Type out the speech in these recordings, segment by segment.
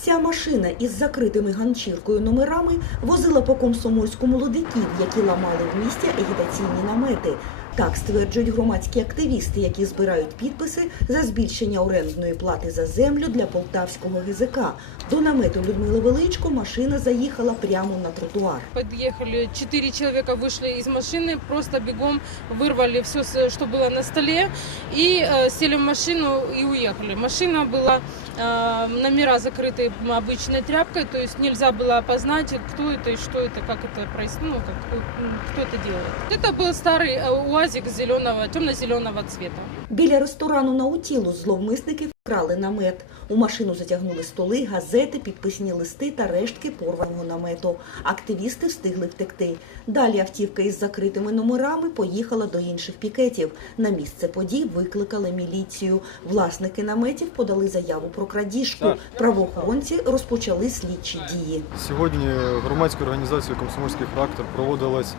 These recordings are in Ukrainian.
Ця машина із закритими ганчіркою номерами возила по комсомольську молодиків, які ламали в місті агітаційні намети. Так стверджують громадські активісти, які збирають підписи за збільшення орендної плати за землю для полтавського ГЗК. До намету Людмили Величко машина заїхала прямо на тротуар. Подъехали, четыре человека вышли из машины, просто бегом вырвали все, что было на столе, и э, сели в машину и уехали. Машина была, э, номера закрыты обычной тряпкой, то есть нельзя было опознать, кто это и что это, как это происходит, ну, как, м, кто это делает. Это был старый э, УАЗик зеленого, темно-зеленого цвета. Біля ресторану Наутілу зловмисники вкрали намет. У машину затягнули столи, газети, підписні листи та рештки порваного намету. Активісти встигли втекти. Далі автівка із закритими номерами поїхала до інших пікетів. На місце подій викликали міліцію. Власники наметів подали заяву про крадіжку. Правоохоронці розпочали слідчі дії. Сьогодні громадською організацією Комсомольський характер проводилось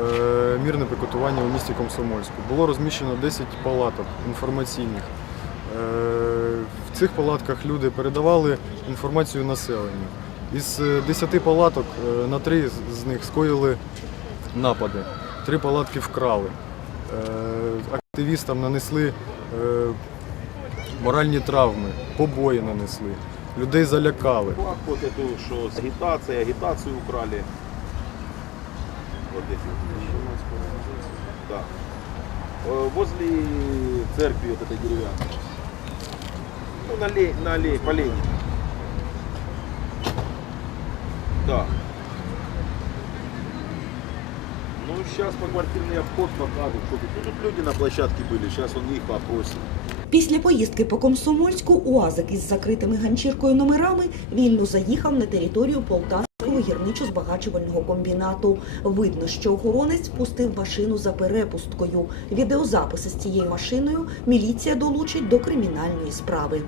е, мірне пікетування у місті Комсомольську. Було розміщено 10 палаток інформаційних. Е, в цих палатках люди передавали інформацію населенню. Із е, 10 палаток е, на 3 з- з них скоїли напади, 3 палатки вкрали. Е, активістам нанесли е, моральні травми, побої нанесли, людей залякали. Факт вот эту, что с агитацией, агитацию украли. Вот эти вот. Да. Э, Возле церкви вот этой деревянной. Ну, на аллее, на аллее, по Ленина. Да. Ну, сейчас по квартирный обход покажут, что тут. Ну, тут люди на площадке были, сейчас он их попросит. Після поїздки по Комсомольську УАЗик із закритими ганчіркою номерами вільно заїхав на територію Полтавського гірничо-збагачувального комбінату. Видно, що охоронець пустив машину за перепусткою. Відеозаписи з цією машиною міліція долучить до кримінальної справи.